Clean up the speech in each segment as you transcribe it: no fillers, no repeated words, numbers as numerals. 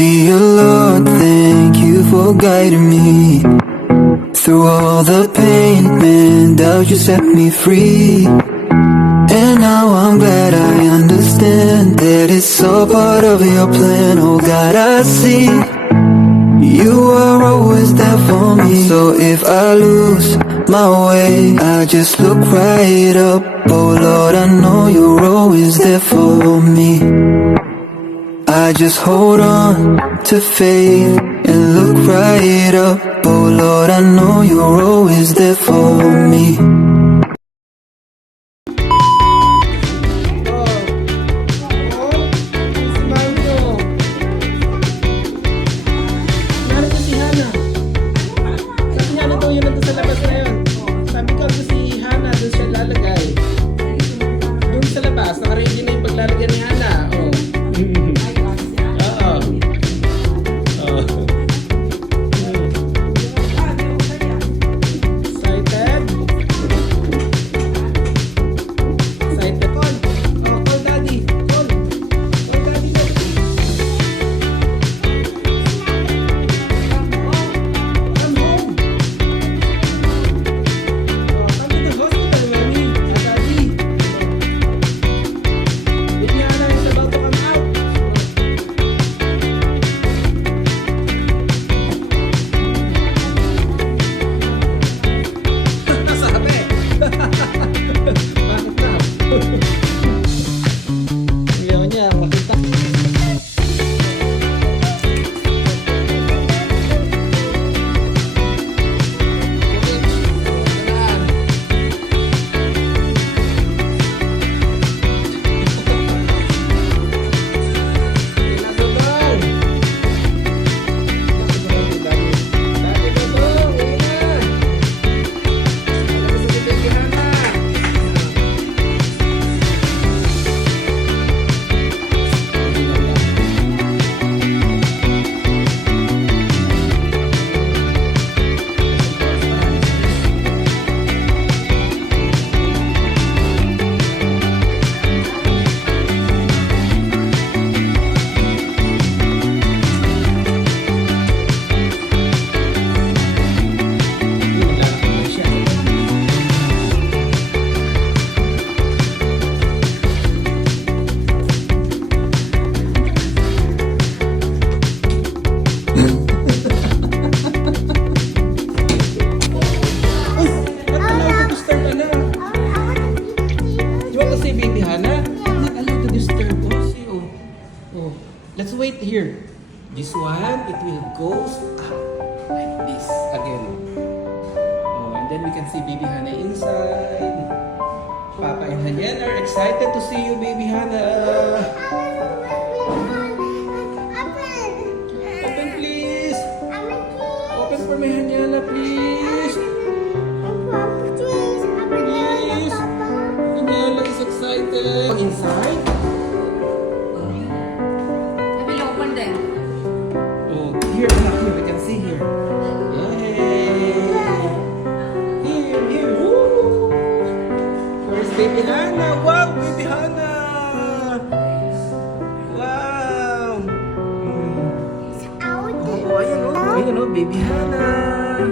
Dear Lord, thank you for guiding me through all the pain, man, now you set me free. And now I'm glad I understand that it's all part of your plan. Oh God, I see you are always there for me. So if I lose my way, I just look right up. Oh Lord, I know you're always there for me. I just hold on to faith and look right up. Oh Lord, I know you're always there for me. Let's wait here. This one, it will go up like this again. Oh, and then we can see baby Hannah inside. Papa and Hanyan are excited to see you, baby Hannah. Open, please. Open for me, Hanyana, please. Please. Hanyana is excited. Inside. Here, we can see here. Yay! Here. Woo! Where's baby Hannah? Wow, baby Hannah! Wow! Oh, ayan o, baby Hannah!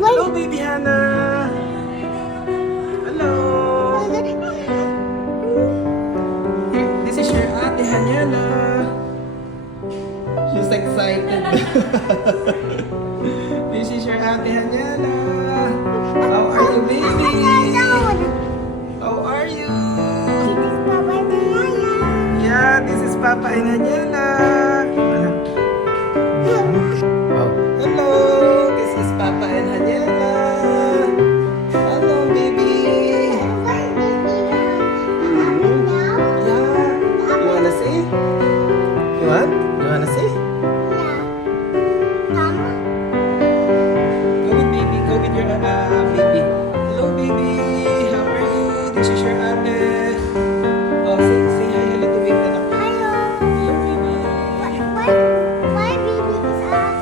Hello, baby Hannah! Hello! This is your ate Hanyana. She's excited. This is your ate Hanyana. How are you, baby? How are you? Yeah, this is Papa and Hanyana. Hello, this is Papa and Hanyana. Hello, baby. Yeah, you wanna see? You want? You wanna see? Go with your baby. Hello, baby. How are you? This is your ate. Oh, say hi, hello to baby. Hello. Hello, baby. Why baby is us?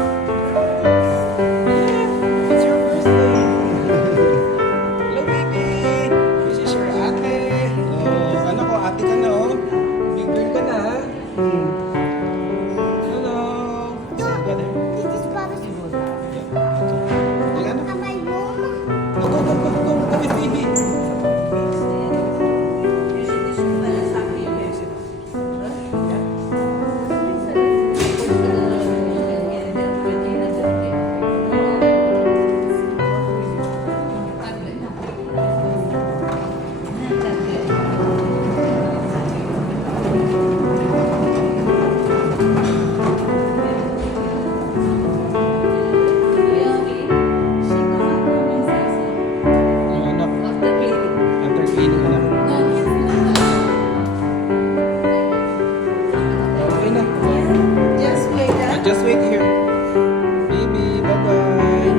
Yeah, it's your first day. Hello, baby. This is your ate. Oh, ano ko, ate ka na, oh. Big girl ka na, ha? Just wait here. Baby, bye-bye.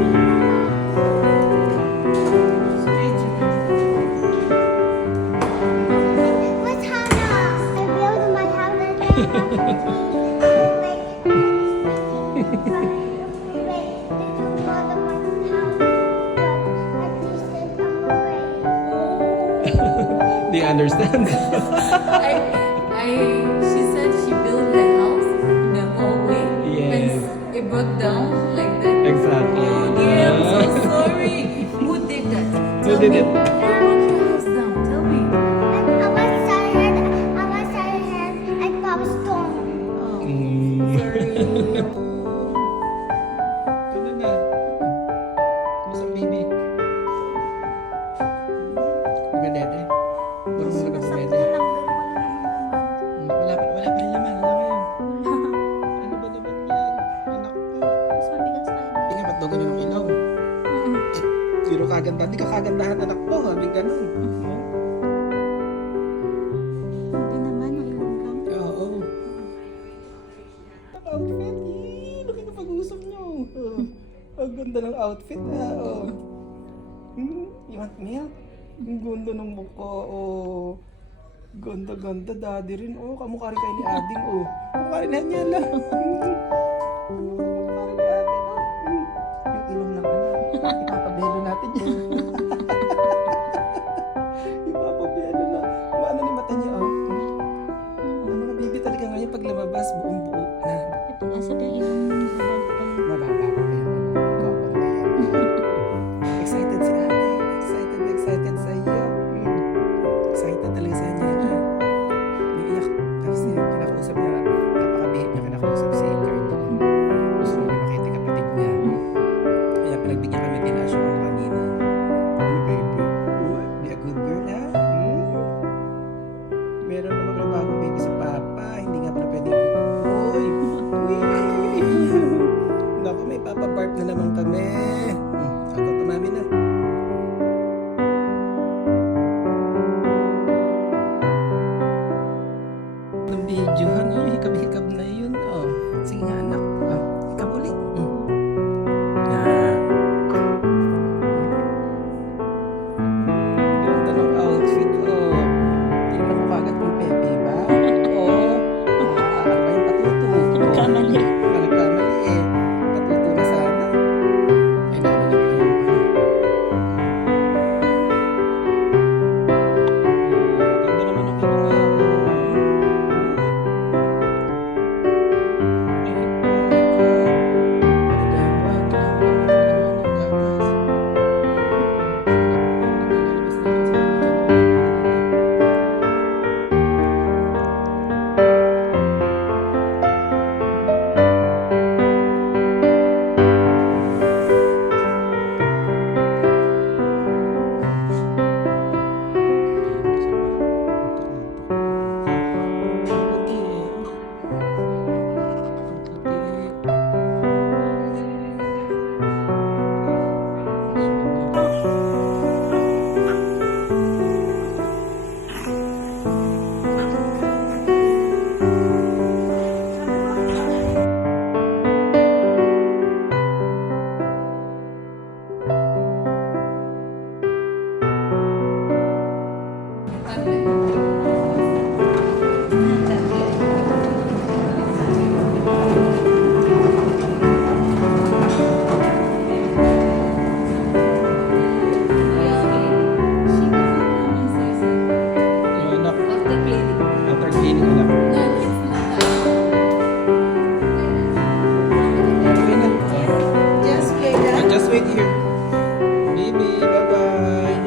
What's Hannah? I built my house and I Do you understand? She said she built the house in the hallway. Yes. And it broke down like that. Exactly. Oh dear, I'm so sorry. Who did that? Who Tell did me. it? Who broke your house down? Tell me. and Papa Stone. Oh, Mm. sorry. Ano na? Kumusta ang baby? Nagdadede? Parang mga nagdadede. Wala pa rin laman. Ano ngayon? Ano ba naman yan? Anak ko. Hindi nga, ba't daw ganun ang ilaw? Zero kaganda. Hindi ka kagandahan anak ko. Sabi ganun. Oo. Ang outfit. Laki na pag-uusap niyo. Ang ganda ng outfit. Oh. You want milk? Ang ganda ng mukha. Oh. Ganda-ganda. Daddy rin. Oh, kamukha rin kayo ni Ading. Oh. Kamukha rin niya lang. Kamukha rin ni Ading. Oh. Yung ilong ng anak. Ipapabelo natin yan. Ipapabelo na. Maano ni mata niya. Oh. Ang mga baby talaga ngayon pag lumabas, buong-buo na. Mababa pa ba yung gobble na yan? Excited si ate. Excited sa iyo. Excited talaga sa niya. Umiiyak. Tapos kinakausap niya. Napakabihit niya kinakausap si Cartoon. Gusto niya makita yung kapatid niya. Kaya pinagbigyan kami tinasyo ko na kanina. Ano baby? Be a good girl ha? Meron naman pala bagong baby sa papa. Hindi nga pala pwede. Uy! Naku, may papa barb na naman kami. Ako, tumami na. Ng video, ano, hikab-hikab na yun. Oh. Sige nga, anak. Oh, hikab ulit. Yan. Ganda ng outfit, oh. Tingnan ko kagad kung pepe ba? Oh. Ano ba yung patuto? Nagkamali eh. Patuto na sana. Ay, narinig ko yung ano. Ganda naman ang kilunga. Yung anak, after cleaning anak. Okay na. Just wait here. Baby, bye-bye.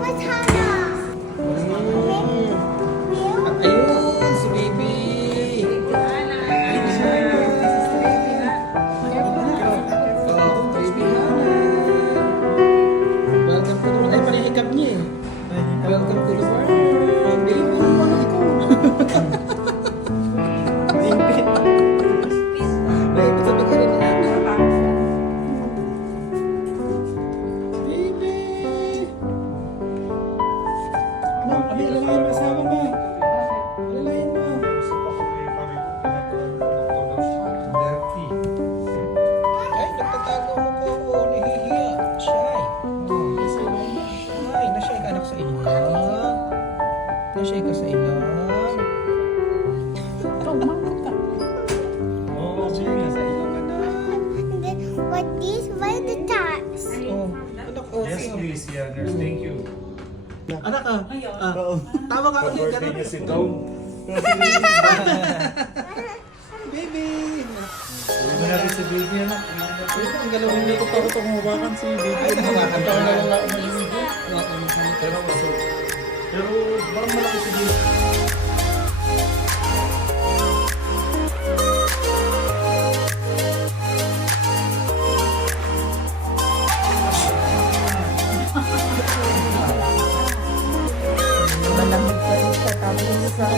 What's Hannah? At ayun, si baby. Oh, baby Hana. Welcome to the world. Ay, panihikap niya eh. Welcome to the world, baby. Naipit. Naipit sa pagkarin ni Ana. Baby. No, alalayan mo asawa mo. Alalayan mo. Ay, nagtatago mo po ako. Nahihiya. Shy. Shy. Na-shy ka anak sa inyo. Na-shy ka sa inyo. Oo, shy ka sa inyo ka na. And then what these were the tops. Oh, anak, oh. Yes, please. Yeah, nurse. Thank you. Anak ah. Tawa ka ulit. Birthday Ganun. niya si Tom. Baby. Uwi na natin si baby, anak. Wait, ang galawin niyo. Ito pa kumawakan si baby. Ay, hawakan ka na. Pero maso. Pero parang malaki si baby. Malamig pa rin siya tapos sa